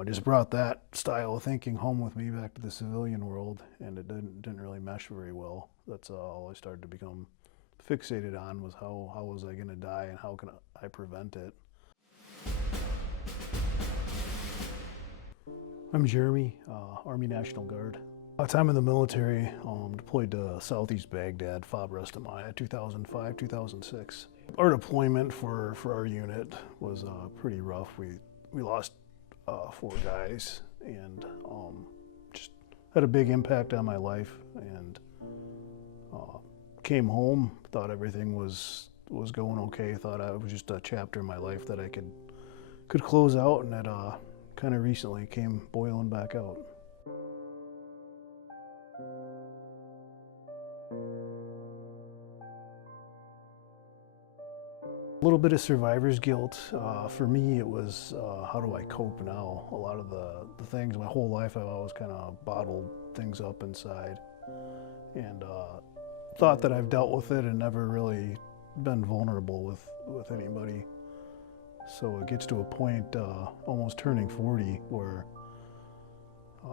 I just brought that style of thinking home with me back to the civilian world, and it didn't really mesh very well. That's all I started to become fixated on, was how was I going to die and how can I prevent it. I'm Jeremy, Army National Guard. Time in the military, deployed to Southeast Baghdad, FOB Rest Maya, 2005, 2006. Our deployment for our unit was pretty rough. We lost 4 guys, and just had a big impact on my life, and came home, thought everything was going okay, thought it was just a chapter in my life that I could close out, and that kind of recently came boiling back out. A little bit of survivor's guilt. For me, it was how do I cope now? A lot of the things, my whole life I've always kind of bottled things up inside, and thought that I've dealt with it and never really been vulnerable with anybody. So it gets to a point, almost turning 40, where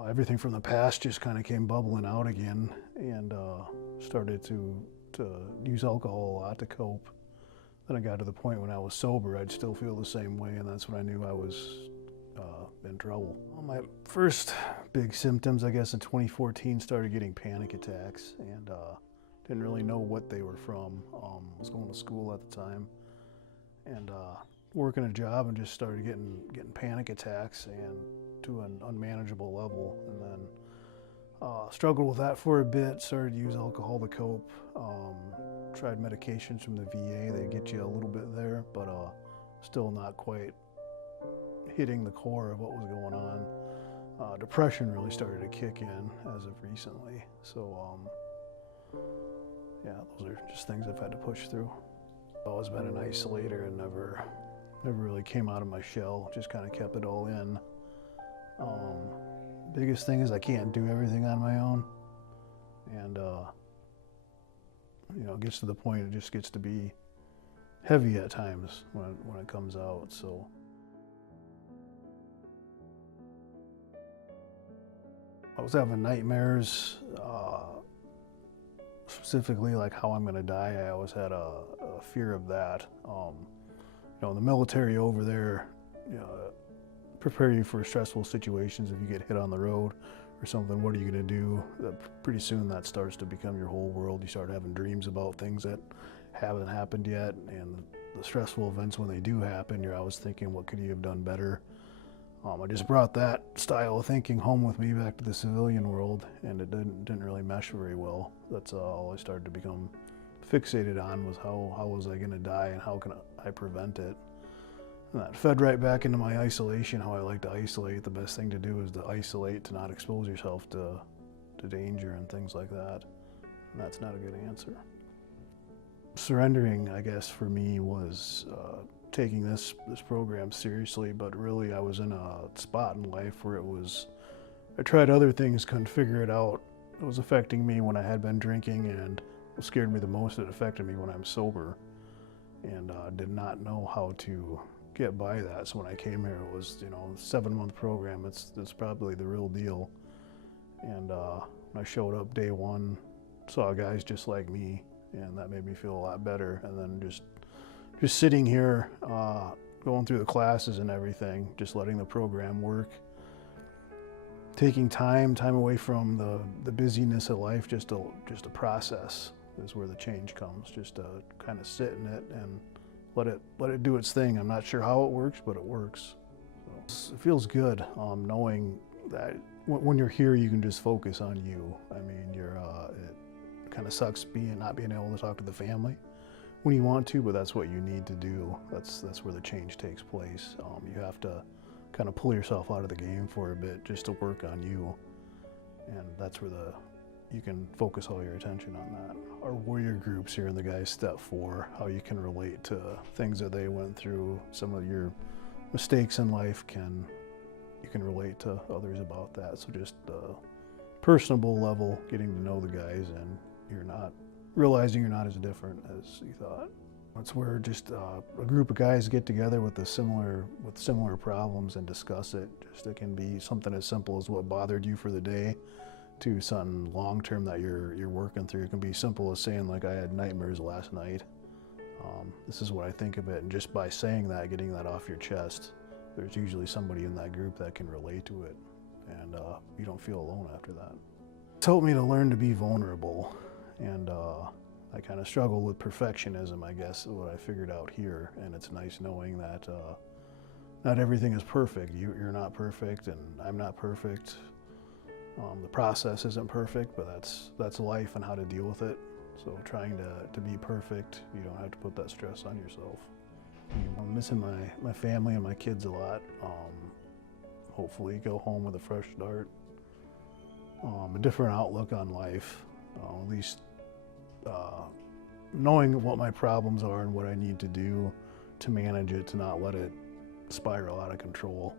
everything from the past just kind of came bubbling out again, and started to use alcohol a lot to cope. Then I got to the point when I was sober, I'd still feel the same way, and that's when I knew I was in trouble. Well, my first big symptoms, I guess, in 2014, started getting panic attacks, and didn't really know what they were from. I was going to school at the time, and working a job, and just started getting panic attacks, and to an unmanageable level. And then struggled with that for a bit, started to use alcohol to cope. Tried medications from the VA, they get you a little bit there, but still not quite hitting the core of what was going on. Depression really started to kick in as of recently. So yeah, those are just things I've had to push through. I've always been an isolator and never really came out of my shell, just kind of kept it all in. Biggest thing is I can't do everything on my own, and you know, it gets to the point it just gets to be heavy at times when it comes out. So I was having nightmares, specifically like how I'm going to die. I always had a fear of that. You know, the military over there, you know, prepare you for stressful situations. If you get hit on the road or something, what are you going to do? Pretty soon that starts to become your whole world. You start having dreams about things that haven't happened yet, and the stressful events, when they do happen, you're always thinking, what could you have done better? I just brought that style of thinking home with me back to the civilian world, and it didn't really mesh very well. That's all I started to become fixated on, was how was I going to die and how can I prevent it. And that fed right back into my isolation, how I like to isolate. The best thing to do is to isolate, to not expose yourself to danger and things like that. And that's not a good answer. Surrendering, I guess, for me was taking this program seriously, but really I was in a spot in life where I tried other things, couldn't figure it out. It was affecting me when I had been drinking, and what scared me the most, it affected me when I'm sober, and did not know how to get by that. So when I came here, it was, you know, a 7-month program. It's probably the real deal. And when I showed up day one, saw guys just like me, and that made me feel a lot better. And then just sitting here, going through the classes and everything, just letting the program work, taking time away from the busyness of life, just a process is where the change comes. Just to kind of sit in it and let it do its thing. I'm not sure how it works, but it works. So it feels good knowing that when you're here, you can just focus on you. I mean, it kind of sucks not being able to talk to the family when you want to, but that's what you need to do. That's where the change takes place. You have to kind of pull yourself out of the game for a bit just to work on you, and that's where you can focus all your attention on that. Our warrior groups here in the guys step 4, how you can relate to things that they went through, some of your mistakes in life, you can relate to others about that. So just personable level, getting to know the guys, and you're not realizing you're not as different as you thought. It's where just a group of guys get together with similar problems and discuss it. Just it can be something as simple as what bothered you for the day, to something long term that you're working through. It can be simple as saying, like, I had nightmares last night. This is what I think of it, and just by saying that, getting that off your chest, there's usually somebody in that group that can relate to it, and you don't feel alone after that. It's helped me to learn to be vulnerable, and I kind of struggle with perfectionism, I guess, is what I figured out here, and it's nice knowing that not everything is perfect. You're not perfect, and I'm not perfect. The process isn't perfect, but that's life and how to deal with it. So trying to be perfect, you don't have to put that stress on yourself. I'm missing my family and my kids a lot. Hopefully go home with a fresh start, a different outlook on life, at least knowing what my problems are and what I need to do to manage it, to not let it spiral out of control.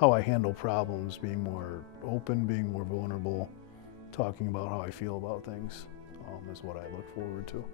How I handle problems, being more open, being more vulnerable, talking about how I feel about things is what I look forward to.